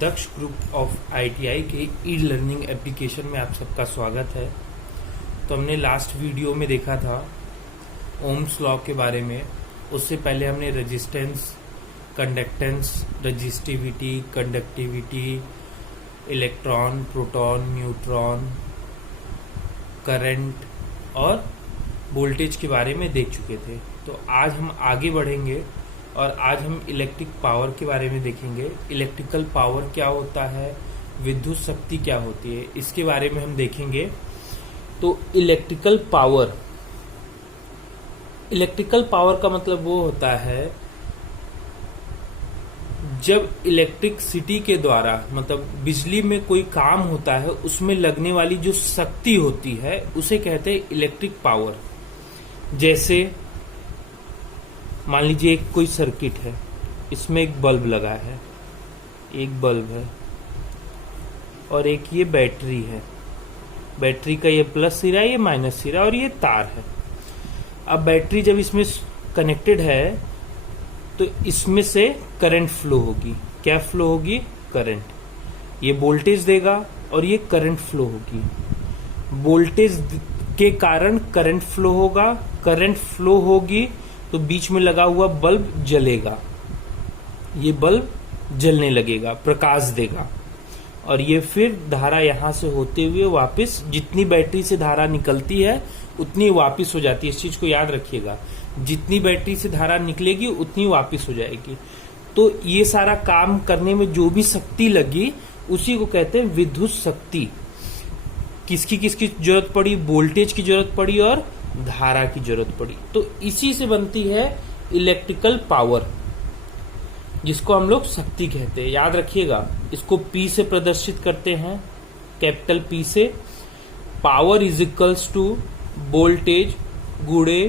Daksha group of ITI के e learning application में आप सबका स्वागत है। तो हमने लास्ट वीडियो में देखा था ओम्स लॉ के बारे में। उससे पहले हमने resistance, conductance, resistivity, conductivity, electron, proton, neutron, current और वोल्टेज के बारे में देख चुके थे। तो आज हम आगे बढ़ेंगे और आज हम इलेक्ट्रिक पावर के बारे में देखेंगे। इलेक्ट्रिकल पावर क्या होता है, विद्युत शक्ति क्या होती है, इसके बारे में हम देखेंगे। तो इलेक्ट्रिकल पावर का मतलब वो होता है जब इलेक्ट्रिसिटी के द्वारा, मतलब बिजली में कोई काम होता है, उसमें लगने वाली जो शक्ति होती है उसे कहते हैं इलेक्ट्रिक पावर। जैसे मान लीजिए एक कोई सर्किट है, इसमें एक बल्ब लगा है, एक बल्ब है और एक ये बैटरी है। बैटरी का ये प्लस सिरा, ये माइनस सिरा और ये तार है। अब बैटरी जब इसमें कनेक्टेड है तो इसमें से करंट फ्लो होगी। क्या फ्लो होगी? करंट। ये वोल्टेज देगा और ये करंट फ्लो होगी। वोल्टेज के कारण करंट फ्लो होगा, करंट फ्लो होगी तो बीच में लगा हुआ बल्ब जलेगा। ये बल्ब जलने लगेगा, प्रकाश देगा और ये फिर धारा यहां से होते हुए वापस, जितनी बैटरी से धारा निकलती है उतनी वापस हो जाती है। इस चीज को याद रखिएगा, जितनी बैटरी से धारा निकलेगी उतनी वापस हो जाएगी। तो ये सारा काम करने में जो भी शक्ति लगी उसी को कहते हैं विद्युत शक्ति। किसकी किसकी जरूरत पड़ी? वोल्टेज की जरूरत पड़ी और धारा की जरूरत पड़ी। तो इसी से बनती है इलेक्ट्रिकल पावर, जिसको हम लोग शक्ति कहते हैं। याद रखिएगा, इसको P से प्रदर्शित करते हैं, कैपिटल P से। Power is equals to voltage गुणे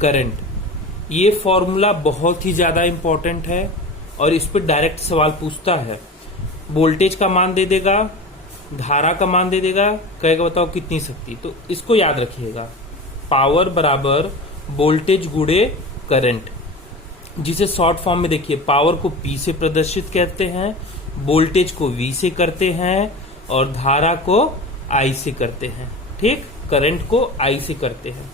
करंट। ये फॉर्मूला बहुत ही ज्यादा इंपॉर्टेंट है और इस पर डायरेक्ट सवाल पूछता है। वोल्टेज का मान दे देगा, धारा का मान दे देगा, कहेगा बताओ कितनी शक्ति। तो इसको याद रखिएगा, पावर बराबर वोल्टेज गुणे करंट, जिसे शॉर्ट फॉर्म में देखिए पावर को P से प्रदर्शित करते हैं, वोल्टेज को V से करते हैं और धारा को I से करते हैं। ठीक, करंट को I से करते हैं।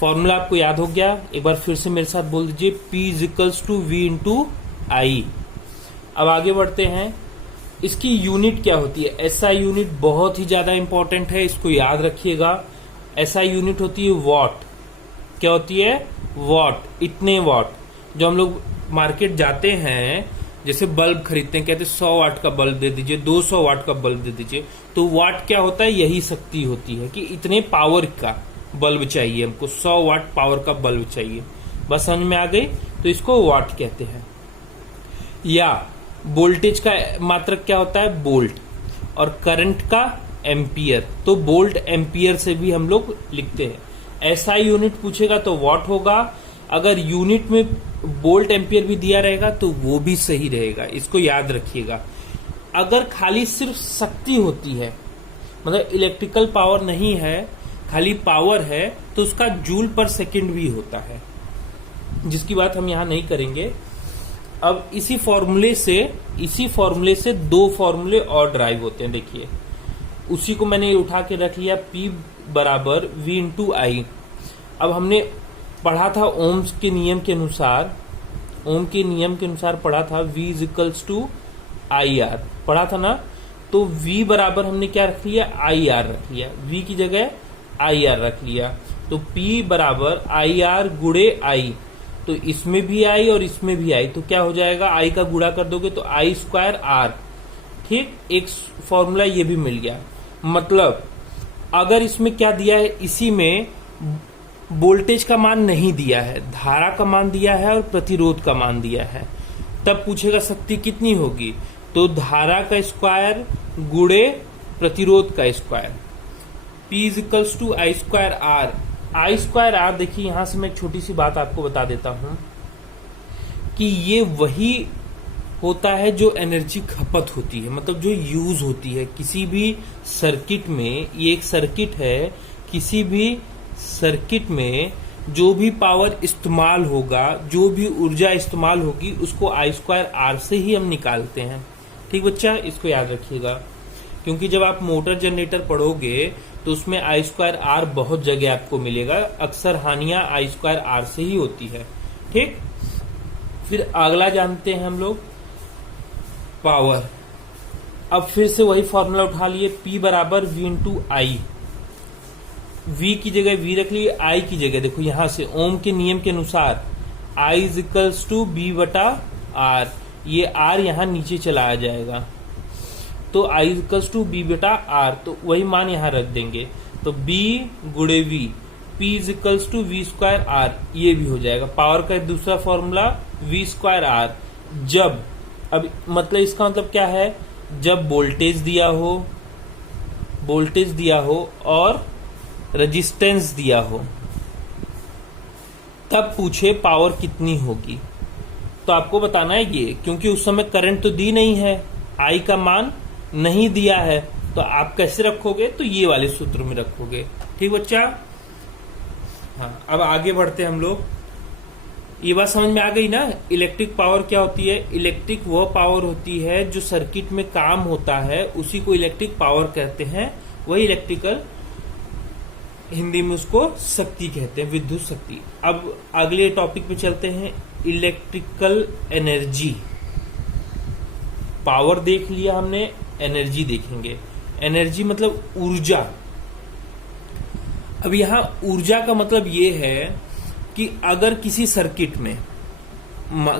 फॉर्मूला आपको याद हो गया? एक बार फिर से मेरे साथ बोल दीजिए, P is equals to V into I। अब आगे बढ़ते हैं। इसकी यूनिट क्या होती है? SI यूनिट बहुत ही ज्यादा इंपॉर्टेंट है, इसको याद रखिएगा। SI यूनिट होती है वॉट। क्या होती है? वॉट। इतने वॉट। जो हम लोग मार्केट जाते हैं, जैसे बल्ब खरीदते हैं, कहते हैं 100 वाट का बल्ब दे दीजिए, 200 वाट का बल्ब दे दीजिए। तो वाट क्या होता है? यही शक्ति होती है कि इतने पावर का बल्ब चाहिए हमको, 100 वाट पावर का बल्ब चाहिए। बस समझ में आ गई? तो इसको वाट कहते हैं। या वोल्टेज का मात्रक क्या होता है? वोल्ट। और करंट का एम्पियर। तो वोल्ट एम्पियर से भी हम लोग लिखते हैं। SI यूनिट पूछेगा तो वॉट होगा। अगर यूनिट में वोल्ट एम्पियर भी दिया रहेगा तो वो भी सही रहेगा, इसको याद रखिएगा। अगर खाली सिर्फ शक्ति होती है, मतलब इलेक्ट्रिकल पावर नहीं है, खाली पावर है, तो उसका जूल पर सेकंड भी होता है, जिसकी बात हम यहां नहीं करेंगे। अब इसी फॉर्मूले से दो फॉर्मूले और ड्राइव होते हैं। देखिए, उसी को मैंने उठा के रख लिया, P बराबर V इंटू I। अब हमने पढ़ा था ओम्स के नियम के अनुसार, ओम के नियम के अनुसार पढ़ा था V is equals to IR, पढ़ा था ना। तो V बराबर हमने क्या रख लिया? IR रख लिया। V की जगह IR रख लिया। तो P बराबर IR गुणे I। तो इसमें भी I और इसमें भी I, तो क्या हो जाएगा? I का गुणा कर दोगे तो I स्क्वायर R। ठीक, एक फॉर्मूला ये भी मिल गया। मतलब अगर इसमें क्या दिया है, इसी में वोल्टेज का मान नहीं दिया है, धारा का मान दिया है और प्रतिरोध का मान दिया है, तब पूछेगा शक्ति कितनी होगी? तो धारा का स्क्वायर गुणे प्रतिरोध का square. P is equals to I square R। I square R, देखिए यहां से मैं एक छोटी सी बात आपको बता देता हूं कि ये वही होता है जो एनर्जी खपत होती है, मतलब जो यूज होती है किसी भी सर्किट में। ये एक सर्किट है, किसी भी सर्किट में जो भी पावर इस्तेमाल होगा, जो भी ऊर्जा इस्तेमाल होगी, उसको I स्क्वायर R से ही हम निकालते हैं। ठीक बच्चा, इसको याद रखिएगा, क्योंकि जब आप मोटर जनरेटर पढ़ोगे तो उसमें I²R बहुत जगह आपको मिलेगा। अक्सर हानियां I²R से ही होती है। ठीक, फिर अगला जानते हैं हम लोग पावर। अब फिर से वही फॉर्मूला उठा लिए, P बराबर V इंटू आई। V की जगह V रख लिए, I की जगह देखो यहां से ओम के नियम के अनुसार I is equals to B बटा R। ये R यहां नीचे चला आ जाएगा, तो I is equals to B बटा R, तो वही मान यहां रख देंगे। तो B गुणे V, P is equals to V²R, ये भी हो जाएगा। पावर का दूसरा फॉर्मूला V²R। जब, अब मतलब इसका मतलब क्या है, जब वोल्टेज दिया हो और रेजिस्टेंस दिया हो, तब पूछे पावर कितनी होगी, तो आपको बताना है ये, क्योंकि उस समय करंट तो दी नहीं है, आई का मान नहीं दिया है, तो आप कैसे रखोगे, तो ये वाले सूत्र में रखोगे। ठीक बच्चा, हाँ अब आगे बढ़ते हैं हम लोग। ये बात समझ में आ गई ना, इलेक्ट्रिक पावर क्या होती है। इलेक्ट्रिक वह पावर होती है जो सर्किट में काम होता है, उसी को इलेक्ट्रिक पावर कहते हैं। वही इलेक्ट्रिकल, हिंदी में उसको शक्ति कहते हैं, विद्युत शक्ति। अब अगले टॉपिक पे चलते हैं, इलेक्ट्रिकल एनर्जी। पावर देख लिया हमने, एनर्जी देखेंगे। एनर्जी मतलब ऊर्जा। अब यहां ऊर्जा का मतलब ये है कि अगर किसी सर्किट में,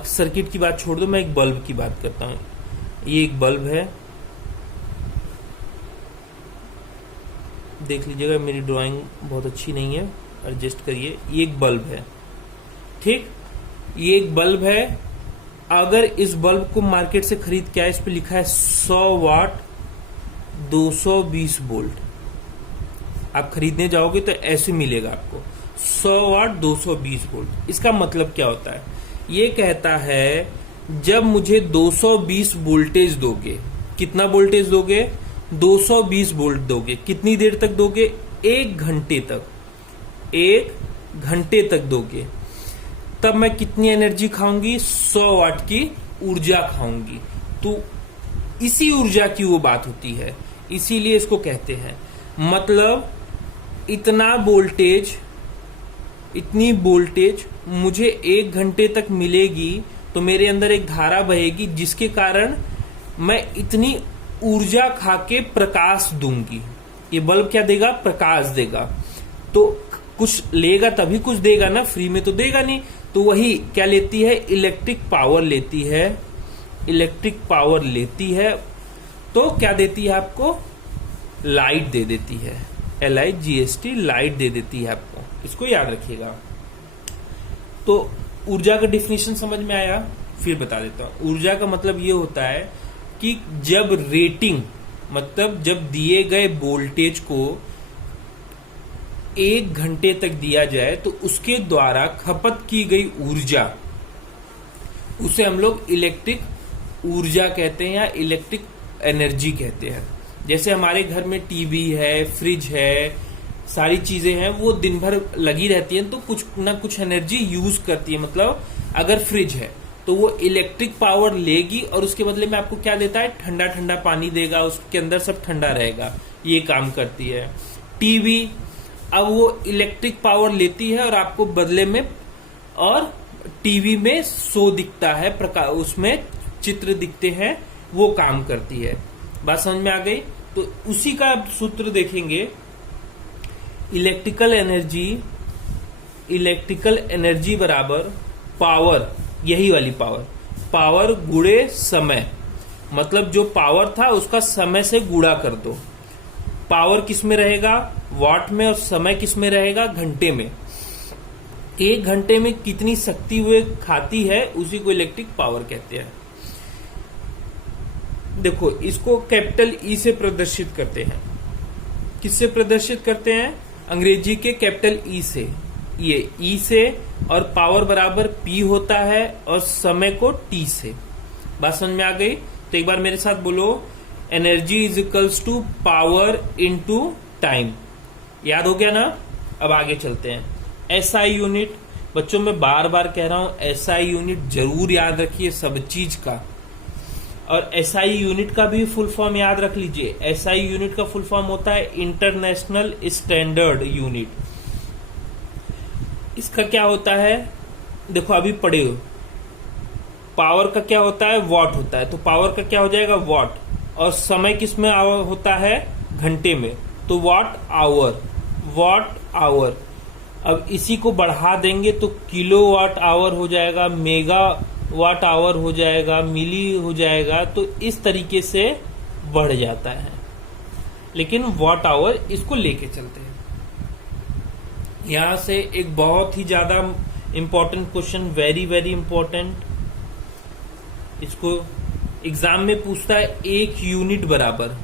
सर्किट की बात छोड़ दो, मैं एक बल्ब की बात करता हूं। ये एक बल्ब है, देख लीजिएगा मेरी ड्राइंग बहुत अच्छी नहीं है, एडजस्ट करिए। ये एक बल्ब है, ठीक, ये एक बल्ब है। अगर इस बल्ब को मार्केट से खरीद के आए, इस पे लिखा है 100 वाट 220 वोल्ट, आप खरीदने जाओगे तो ऐसे मिलेगा आपको 100 वाट 220 वोल्ट। इसका मतलब क्या होता है, ये कहता है जब मुझे 220 वोल्टेज दोगे, कितना वोल्टेज दोगे, 220 वोल्ट दोगे, कितनी देर तक दोगे, 1 घंटे तक, 1 घंटे तक दोगे, तब मैं कितनी एनर्जी खाऊंगी, 100 वाट की ऊर्जा खाऊंगी। तो इसी ऊर्जा की वो बात होती है, इसीलिए इसको कहते हैं। मतलब इतना वोल्टेज, इतनी वोल्टेज मुझे 1 घंटे तक मिलेगी, तो मेरे अंदर एक धारा बहेगी जिसके कारण मैं इतनी ऊर्जा खा के प्रकाश दूंगी। ये बल्ब क्या देगा, प्रकाश देगा। तो कुछ लेगा तभी कुछ देगा ना, फ्री में तो देगा नहीं। तो वही क्या लेती है, इलेक्ट्रिक पावर लेती है। इलेक्ट्रिक पावर लेती है तो क्या देती है आपको, लाइट दे देती है। LIGHT, लाइट दे देती है आपको, इसको याद रखिएगा। तो ऊर्जा का डिफिनेशन समझ में आया, फिर बता देता हूं। ऊर्जा का मतलब ये होता है कि जब रेटिंग, मतलब जब दिए गए वोल्टेज को 1 घंटे तक दिया जाए तो उसके द्वारा खपत की गई ऊर्जा, उसे हम लोग इलेक्ट्रिक ऊर्जा कहते हैं या इलेक्ट्रिक एनर्जी कहते हैं। जैसे हमारे घर में टीवी है, फ्रिज है, सारी चीजें हैं, वो दिन भर लगी रहती हैं तो कुछ ना कुछ एनर्जी यूज करती है। मतलब अगर फ्रिज है तो वो इलेक्ट्रिक पावर लेगी और उसके बदले में आपको क्या देता है, ठंडा ठंडा पानी देगा, उसके अंदर सब ठंडा रहेगा, ये काम करती है। टीवी, अब वो इलेक्ट्रिक पावर लेती है और आपको बदले में, और टीवी में शो दिखता है, प्रकाश, उसमें चित्र दिखते हैं, वो काम करती है। बात समझ में आ गई। तो उसी का सूत्र देखेंगे, इलेक्ट्रिकल एनर्जी बराबर पावर, यही वाली पावर गुणे समय। मतलब जो पावर था उसका समय से गुणा कर दो। पावर किस में रहेगा, वाट में, और समय किस में रहेगा, घंटे में। 1 घंटे में कितनी शक्ति वे खाती है, उसी को इलेक्ट्रिक पावर कहते हैं। देखो इसको कैपिटल ई से प्रदर्शित करते हैं। किससे प्रदर्शित करते हैं, अंग्रेजी के कैपिटल ई से, ये ई से, और पावर बराबर पी होता है और समय को टी से। बात समझ में आ गई। तो एक बार मेरे साथ बोलो, energy is equals to power into time. याद हो गया ना। अब आगे चलते हैं। SI यूनिट, बच्चों मैं बार बार कह रहा हूं, SI यूनिट जरूर याद रखिए सब चीज का। और एसआई यूनिट का भी फुल फॉर्म याद रख लीजिए। एसआई यूनिट का फुल फॉर्म होता है इंटरनेशनल स्टैंडर्ड यूनिट। इसका क्या होता है, देखो अभी पढ़े हो, पावर का क्या होता है, वॉट होता है, तो पावर का क्या हो जाएगा, वॉट, और समय किस में होता है, घंटे में, तो वॉट आवर, वॉट आवर। अब इसी को बढ़ा देंगे तो किलो वाट आवर हो जाएगा, मेगा वाट आवर हो जाएगा, मिली हो जाएगा, तो इस तरीके से बढ़ जाता है। लेकिन वॉट आवर इसको लेके चलते हैं। यहां से एक बहुत ही ज्यादा important question, very very important, इसको एग्जाम में पूछता है, एक यूनिट बराबर,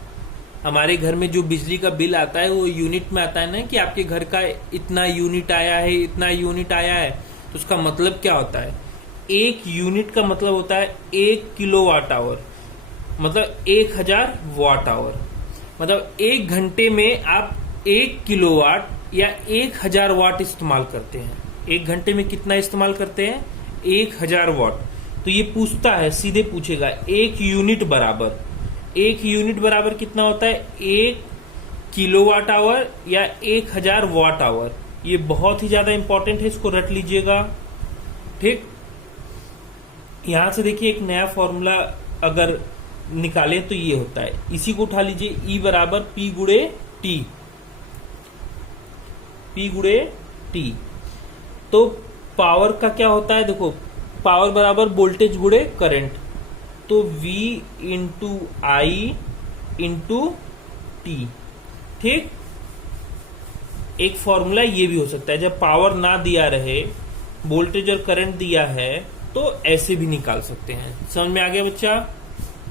हमारे घर में जो बिजली का बिल आता है वो यूनिट में आता है ना, कि आपके घर का इतना यूनिट आया है, इतना यूनिट आया है, तो उसका मतलब क्या होता है, एक यूनिट का मतलब होता है 1 किलोवाट आवर, मतलब 1000 वाट आवर। मतलब 1 घंटे में आप 1 किलोवाट या 1000 वाट इस्तेमाल करते हैं। 1 घंटे में कितना इस्तेमाल करते हैं, 1000 वाट। तो ये पूछता है, सीधे पूछेगा, एक यूनिट बराबर, एक यूनिट बराबर कितना होता है, 1 किलोवाट आवर या 1000 वाट आवर। ये बहुत ही ज्यादा इंपॉर्टेंट है, इसको रट लीजिएगा। ठीक, यहां से देखिए एक नया फॉर्मूला अगर निकालें तो ये होता है, इसी को उठा लीजिए, E बराबर P गुणे T, P गुणे T। तो पावर का क्या होता है, देखो पावर बराबर वोल्टेज गुणे करंट, तो V इंटू आई इंटू टी। ठीक, एक फॉर्मूला ये भी हो सकता है, जब पावर ना दिया रहे, वोल्टेज और करंट दिया है, तो ऐसे भी निकाल सकते हैं। समझ में आ गया बच्चा?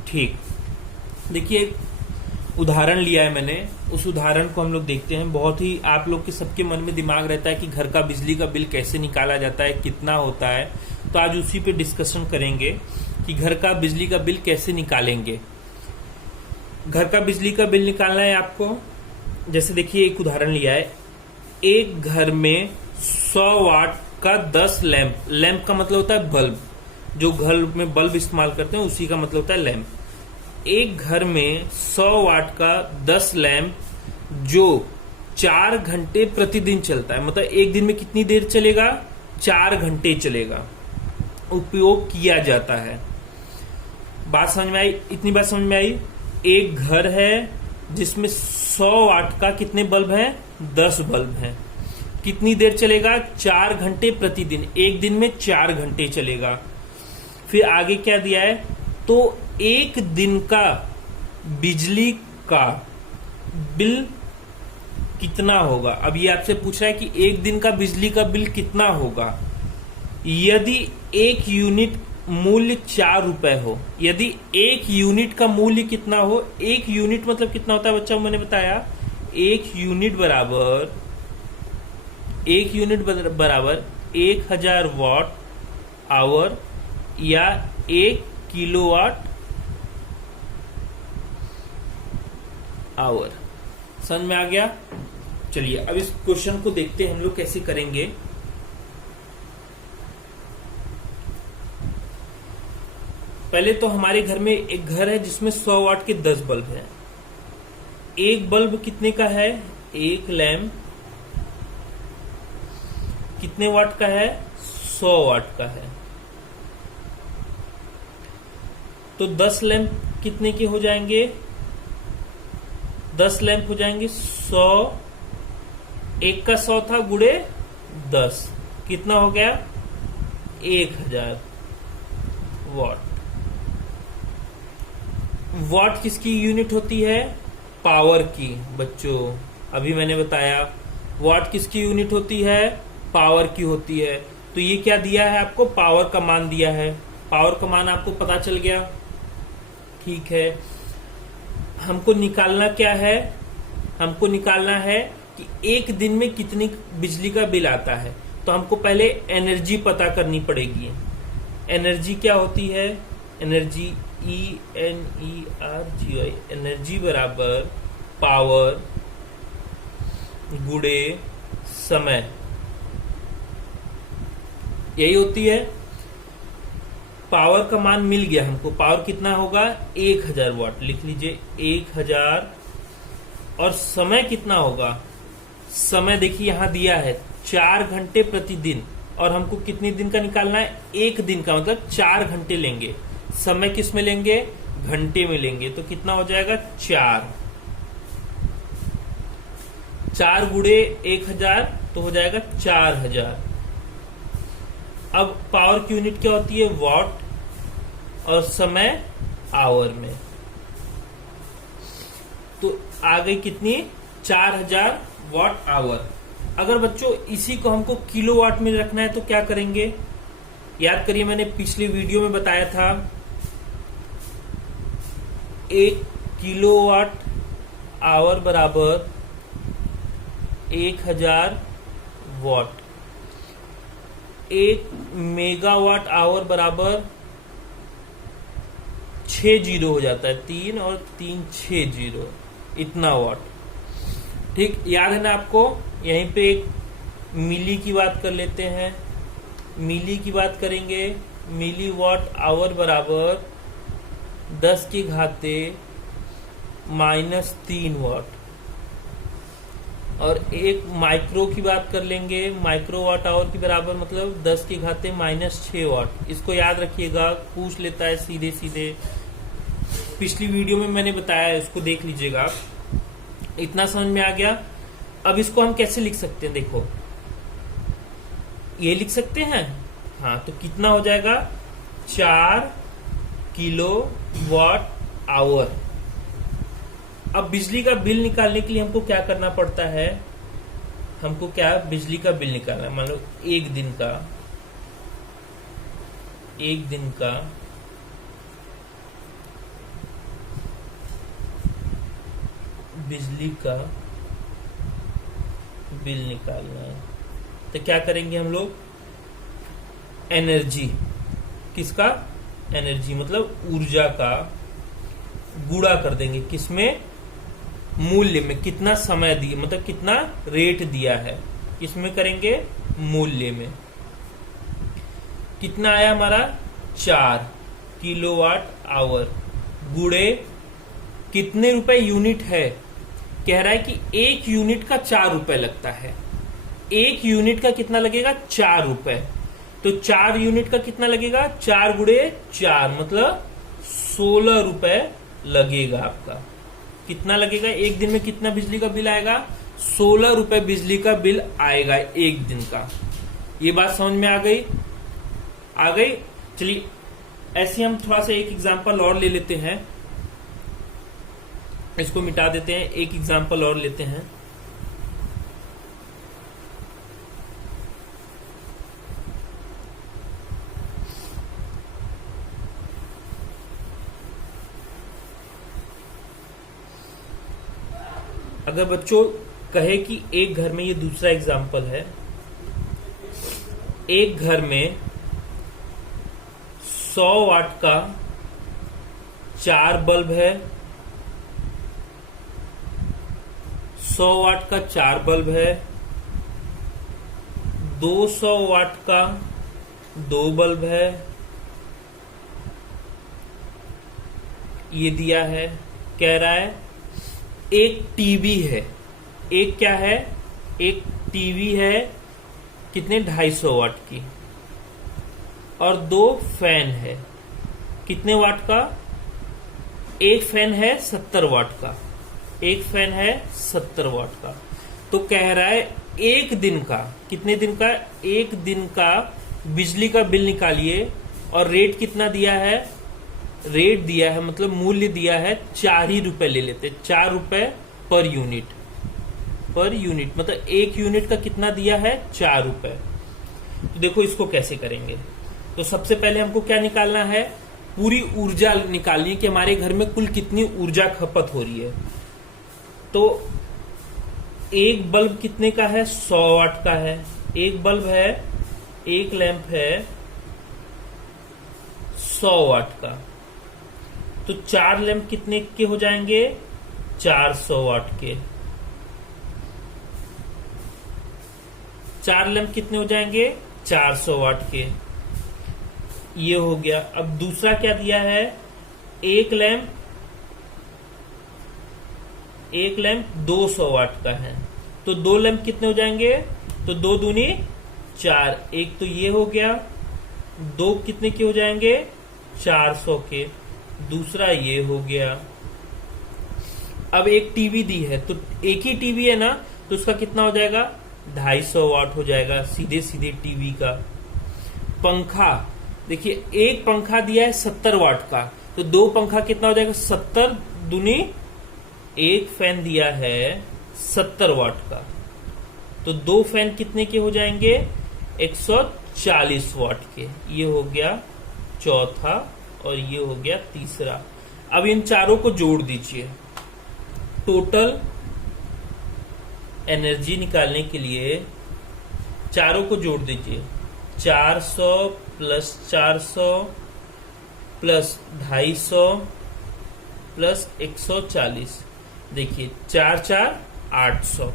ठीक, देखिए उदाहरण लिया है मैंने, उस उदाहरण को हम लोग देखते हैं। बहुत ही आप लोग के सबके मन में दिमाग रहता है कि घर का बिजली का बिल कैसे निकाला जाता है, कितना होता है, तो आज उसी पे डिस्कशन करेंगे कि घर का बिजली का बिल कैसे निकालेंगे। घर का बिजली का बिल निकालना है आपको, जैसे देखिए एक उदाहरण लिया है, एक घर में 100 वाट का 10 लैंप, लैंप का मतलब होता है बल्ब, जो घर में बल्ब इस्तेमाल करते हैं उसी का मतलब होता है लैंप। एक घर में 100 वाट का 10 लैंप जो 4 घंटे प्रतिदिन चलता है, मतलब एक दिन में कितनी देर चलेगा, 4 घंटे चलेगा, उपयोग किया जाता है। बात समझ में आई? इतनी बात समझ में आई? एक घर है जिसमें 100 वाट का कितने बल्ब हैं, 10 बल्ब हैं, कितनी देर चलेगा, 4 घंटे प्रतिदिन, एक दिन में 4 घंटे चलेगा। फिर आगे क्या दिया है, तो एक दिन का बिजली का बिल कितना होगा। अब ये आपसे पूछ रहा है कि एक दिन का बिजली का बिल कितना होगा। यदि एक यूनिट मूल्य 4 रुपए हो, यदि एक यूनिट का मूल्य कितना हो, एक यूनिट मतलब कितना होता है बच्चा, मैंने बताया, एक यूनिट बराबर 1000 वाट आवर या 1 किलोवाट आवर। समझ में आ गया? चलिए अब इस क्वेश्चन को देखते हैं हम लोग कैसे करेंगे। पहले तो हमारे घर में एक घर है जिसमें 100 वाट के 10 बल्ब हैं। एक बल्ब कितने का है, एक लैंप कितने वाट का है, 100 वाट का है। तो 10 लैंप कितने के हो जाएंगे, 10 लैंप हो जाएंगे 100, एक का 100 था, गुणे 10, कितना हो गया, 1000 वाट। वाट किसकी यूनिट होती है, पावर की। बच्चों अभी मैंने बताया वाट किसकी यूनिट होती है, पावर की होती है। तो ये क्या दिया है आपको, पावर का मान दिया है, पावर का मान आपको पता चल गया। ठीक है, हमको निकालना क्या है, हमको निकालना है कि एक दिन में कितनी बिजली का बिल आता है। तो हमको पहले एनर्जी पता करनी पड़ेगी। एनर्जी क्या होती है, एनर्जी ENERGY, एनर्जी बराबर पावर गुणे समय, यही होती है। पावर का मान मिल गया हमको। पावर कितना होगा? 1000 वाट। लिख लीजिए 1000। और समय कितना होगा? समय देखिए यहां दिया है 4 घंटे प्रतिदिन, और हमको कितने दिन का निकालना है? 1 दिन का, मतलब 4 घंटे लेंगे। समय किस में लेंगे? घंटे में लेंगे। तो कितना हो जाएगा? 4 गुणे 1000 तो हो जाएगा 4000। अब पावर की यूनिट क्या होती है? वॉट, और समय आवर में। तो आ गई कितनी? 4000 वाट आवर। अगर बच्चों इसी को हमको किलोवाट में रखना है तो क्या करेंगे? याद करिए, मैंने पिछले वीडियो में बताया था 1 किलोवाट आवर बराबर 1000 वाट। 1 मेगावाट आवर बराबर 6 जीरो हो जाता है, 3 और 3 6 जीरो, इतना वाट। ठीक, याद है ना आपको? यहीं पे एक मिली की बात कर लेते हैं। मिली की बात करेंगे, मिली वाट आवर बराबर 10 की घाते -3 वाट। और एक माइक्रो की बात कर लेंगे, माइक्रो वाट आवर की बराबर मतलब 10 की घाते -6 वाट। इसको याद रखिएगा, पूछ लेता है सीधे सीधे। पिछली वीडियो में मैंने बताया, इसको देख लीजिएगा आप। इतना समझ में आ गया? अब इसको हम कैसे लिख सकते हैं? देखो, ये लिख सकते हैं। हाँ, तो कितना हो जाएगा? 4 किलो वाट आवर। अब बिजली का बिल निकालने के लिए हमको क्या करना पड़ता है? हमको क्या बिजली का बिल निकालना है। मान लो एक दिन का बिजली का बिल निकालना है तो क्या करेंगे हम लोग? एनर्जी, किसका? एनर्जी मतलब ऊर्जा का गुणा कर देंगे किसमें? मूल्य में। कितना समय दिया, मतलब कितना रेट दिया है, किसमें करेंगे? मूल्य में। कितना आया हमारा? 4 किलोवाट आवर गुणे कितने रुपए यूनिट है? कह रहा है कि 1 यूनिट का 4 रुपए लगता है। 1 यूनिट का कितना लगेगा? 4 रुपए। तो 4 यूनिट का कितना लगेगा? 4 गुणे 4 मतलब 16 रुपए लगेगा आपका। कितना लगेगा? एक दिन में कितना बिजली का बिल आएगा? 16 रुपए बिजली का बिल आएगा एक दिन का। ये बात समझ में आ गई? आ गई? चलिए ऐसे हम थोड़ा सा एक एग्जांपल और ले लेते हैं। इसको मिटा देते हैं, एक एग्जांपल और लेते हैं। अगर बच्चों कहे कि एक घर में, ये दूसरा एग्जांपल है, एक घर में 100 वाट का 4 बल्ब है, 100 वाट का 4 बल्ब है, 200 वाट का 2 बल्ब है, ये दिया है। कह रहा है एक टीवी है। एक क्या है? एक टीवी है, कितने? 250 वाट की, और 2 फैन है, कितने वाट का? एक फैन है 70 वाट का, एक फैन है 70 वाट का। तो कह रहा है एक दिन का, कितने दिन का? एक दिन का बिजली का बिल निकालिए। और रेट कितना दिया है? रेट दिया है मतलब मूल्य दिया है 4 ही रुपए ले लेते, 4 रुपए पर यूनिट। पर यूनिट मतलब एक यूनिट का कितना दिया है? 4 रुपए। तो देखो इसको कैसे करेंगे। तो सबसे पहले हमको क्या निकालना है? पूरी ऊर्जा निकालनी है कि हमारे घर में कुल कितनी ऊर्जा खपत हो रही है। तो एक बल्ब कितने का है? 100 वाट का है। एक बल्ब है, एक लैंप है 100 वाट का। तो 4 लैंप कितने के हो जाएंगे? 400 वाट के। 4 लैंप कितने हो जाएंगे? 400 वाट के। ये हो गया। अब दूसरा क्या दिया है, एक लैंप 200 वाट का है, तो 2 लैंप कितने हो जाएंगे, तो 2 दूनी 4, एक तो ये हो गया, 2 कितने के हो जाएंगे 400 के, दूसरा ये हो गया। अब एक टीवी दी है, तो एक ही टीवी है ना, तो उसका कितना हो जाएगा 250 वाट हो जाएगा सीधे सीधे टीवी का। पंखा देखिए, एक पंखा दिया है 70 वाट का, तो 2 पंखा कितना हो जाएगा 70 दूनी, एक फैन दिया है 70 वाट का, तो 2 फैन कितने के हो जाएंगे 140 वाट के। ये हो गया चौथा और ये हो गया तीसरा। अब इन चारों को जोड़ दीजिए, टोटल एनर्जी निकालने के लिए चारों को जोड़ दीजिए, 400 प्लस 400 प्लस 250 प्लस 140, देखिए 4 4 800,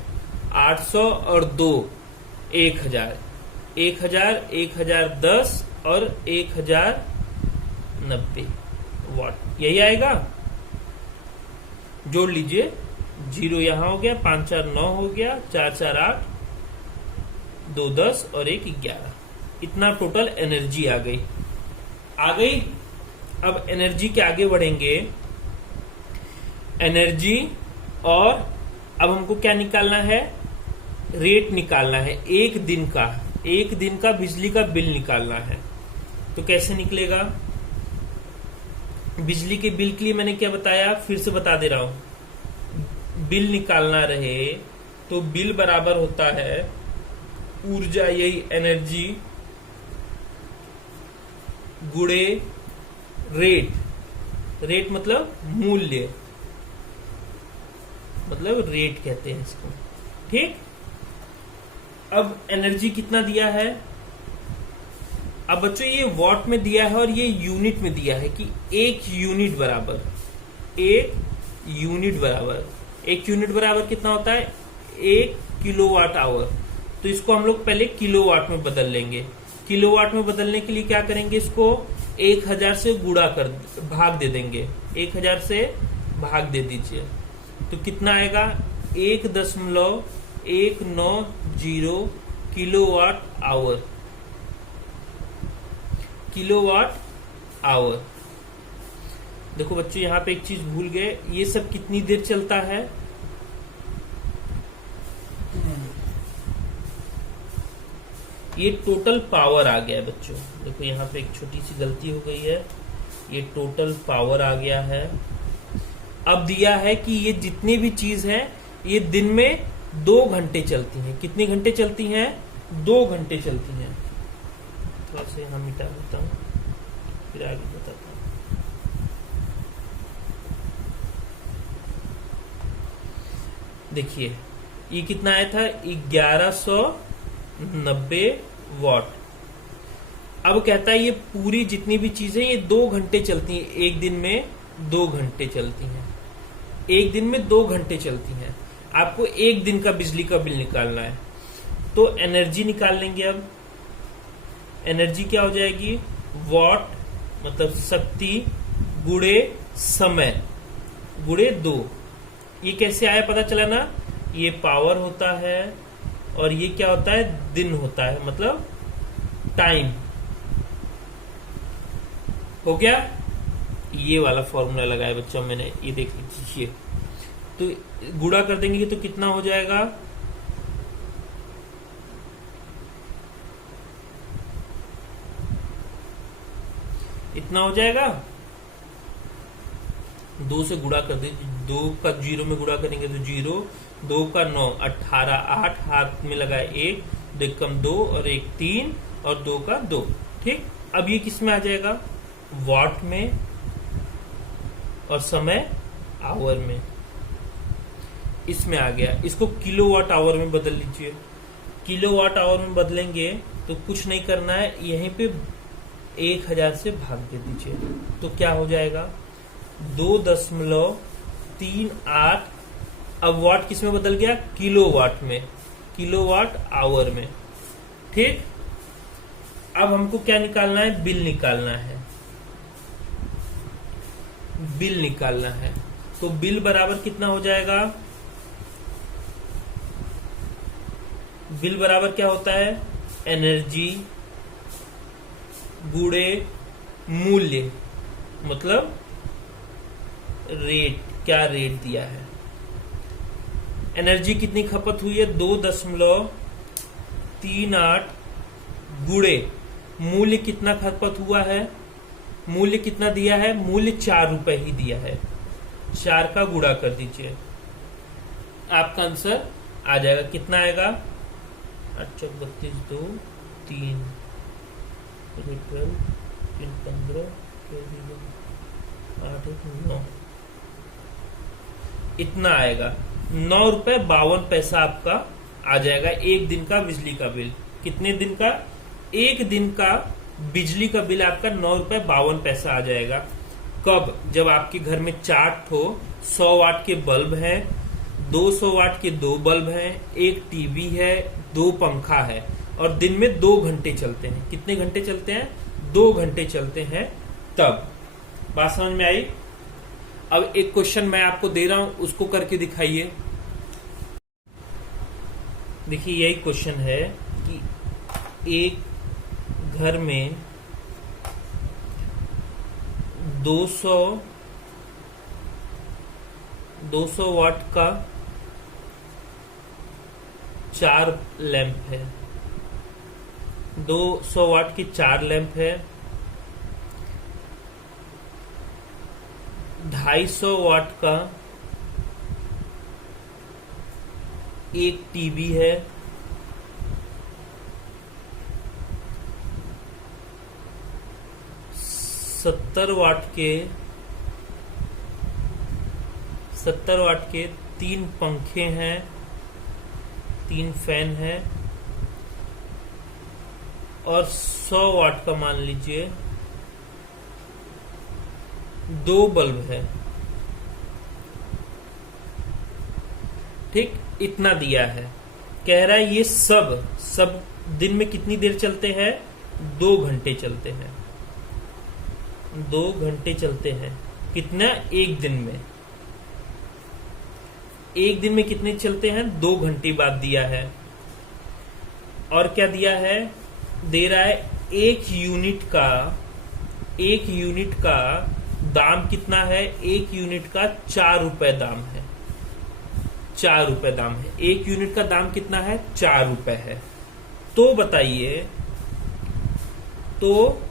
800 और 2 1000, 1000 1010 और 1090 वाट, यही आएगा। जोड़ लीजिए, 0 यहां हो गया, 5 4 9 हो गया, 4 4 8, 2 10 और 1 11, इतना टोटल एनर्जी आ गई। अब एनर्जी के आगे बढ़ेंगे, एनर्जी, और अब हमको क्या निकालना है, रेट निकालना है, एक दिन का बिजली का बिल निकालना है। तो कैसे निकलेगा, बिजली के बिल के लिए मैंने क्या बताया, फिर से बता दे रहा हूं। बिल निकालना रहे तो बिल बराबर होता है ऊर्जा, यही एनर्जी, गुणे रेट मतलब मूल्य, मतलब रेट कहते हैं इसको, ठीक। अब एनर्जी कितना दिया है, अब बच्चों ये वॉट में दिया है और ये यूनिट में दिया है कि 1 यूनिट बराबर, 1 यूनिट बराबर कितना होता है 1 किलोवाट आवर। तो इसको हम लोग पहले किलोवाट में बदल लेंगे। किलोवाट में बदलने के लिए क्या करेंगे, इसको 1000 से गुणा कर भाग दे देंगे, 1000 से भाग दे दीजिए, तो कितना आएगा 1.190 किलोवाट आवर। देखो बच्चों, यहां पे एक चीज भूल गए, ये सब कितनी देर चलता है, ये टोटल पावर आ गया है बच्चों। देखो यहाँ पे एक छोटी सी गलती हो गई है, ये टोटल पावर आ गया है। अब दिया है कि ये जितनी भी चीज है ये दिन में 2 घंटे चलती हैं। कितने घंटे चलती हैं, 2 घंटे चलती हैं। थोड़ा सा यहाँ मिटा देता हूँ, फिर आगे बताता हूँ। देखिए ये कितना आया था, 1190 वाट। अब कहता है ये पूरी जितनी भी चीजें ये 2 घंटे चलती हैं, एक दिन में 2 घंटे चलती हैं, एक दिन में 2 घंटे चलती हैं। आपको एक दिन का बिजली का बिल निकालना है, तो एनर्जी निकाल लेंगे। अब एनर्जी क्या हो जाएगी, वॉट मतलब शक्ति गुणे समय गुणे 2। ये कैसे आया पता चला ना, ये पावर होता है और ये क्या होता है, दिन होता है, मतलब टाइम। हो गया, ये वाला फॉर्मूला लगाया बच्चों मैंने, ये देख लीजिए। तो गुणा कर देंगे तो कितना हो जाएगा, इतना हो जाएगा। 2 से गुणा कर दे, 2 का 0 में गुणा करेंगे तो 0, 2 का 9, 18, 8 हाथ में लगाए 1, 2 कम 2 और 1 3 और 2 का 2, ठीक। अब ये किस में आ जाएगा, वॉट में, और समय आवर में, इसमें आ गया। इसको किलोवाट आवर में बदल लीजिए। किलोवाट आवर में बदलेंगे तो कुछ नहीं करना है, यहीं पे 1000 से भाग दे दीजिए, तो क्या हो जाएगा 2.38। अब वाट किस में बदल गया, किलोवाट में, किलोवाट आवर में, ठीक। अब हमको क्या निकालना है? बिल निकालना है। बिल निकालना है तो बिल बराबर कितना हो जाएगा? बिल बराबर क्या होता है? एनर्जी गुणे मूल्य, मतलब रेट। क्या रेट दिया है? एनर्जी कितनी खपत हुई है? 2.38 गुणे मूल्य कितना खपत हुआ है? मूल्य कितना दिया है? मूल्य 4 रुपए ही दिया है। 4 का गुणा कर दीजिए, आपका आंसर आ जाएगा। कितना आएगा? 8 चौक 32 2 3 12 3 15 8 9, इतना आएगा। 9.52 आपका आ जाएगा एक दिन का बिजली का बिल। कितने दिन का? एक दिन का बिजली का बिल आपका 9.52 आ जाएगा। कब? जब आपके घर में 4 ठो 100 वाट के बल्ब हैं, 200 वाट के 2 बल्ब हैं, एक टीवी है, 2 पंखा है और दिन में 2 घंटे चलते हैं। कितने घंटे चलते हैं? 2 घंटे चलते हैं। तब बात समझ में आई? अब एक क्वेश्चन मैं आपको दे रहा हूं, उसको करके दिखाइए। देखिए यही क्वेश्चन है कि एक घर में 200 वाट का 4 लैंप है, 200 वाट की 4 लैंप है, 250 वाट का एक टीवी है, 70 वाट के 3 पंखे हैं, 3 फैन हैं और 100 वाट का मान लीजिए 2 बल्ब है। ठीक, इतना दिया है। कह रहा है ये सब दिन में कितनी देर चलते हैं? 2 घंटे चलते हैं। 2 घंटे चलते हैं। कितना? एक दिन में। एक दिन में कितने चलते हैं? 2 घंटे बाद दिया है। और क्या दिया है? दे रहा है एक यूनिट का दाम कितना है? एक यूनिट का 4 रुपए दाम है। 4 रुपए दाम है। एक यूनिट का दाम कितना है? 4 रुपए है। तो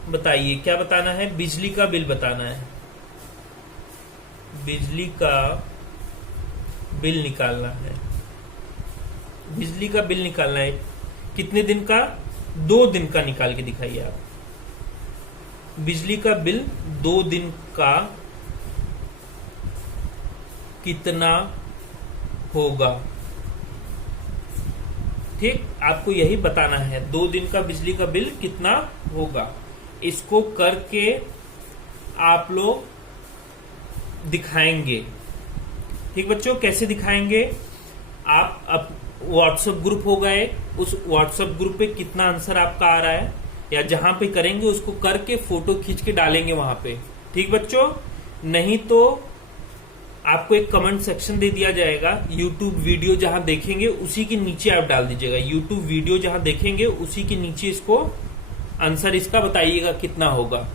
बताइए क्या बताना है? बिजली का बिल बताना है। बिजली का बिल निकालना है। बिजली का बिल निकालना है। कितने दिन का? 2 दिन का निकाल के दिखाइए आप। बिजली का बिल 2 दिन का कितना होगा? ठीक, आपको यही बताना है। 2 दिन का बिजली का बिल कितना होगा, इसको करके आप लोग दिखाएंगे। ठीक बच्चों, कैसे दिखाएंगे? आप व्हाट्सएप ग्रुप हो गए, उस व्हाट्सएप ग्रुप पे कितना आंसर आपका आ रहा है या जहां पे करेंगे उसको करके फोटो खींच के डालेंगे वहां पे। ठीक बच्चों, नहीं तो आपको एक कमेंट सेक्शन दे दिया जाएगा। यूट्यूब वीडियो जहां देखेंगे उसी के नीचे आप डाल दीजिएगा। यूट्यूब वीडियो जहां देखेंगे उसी के नीचे इसको आंसर इसका बताइएगा कितना होगा।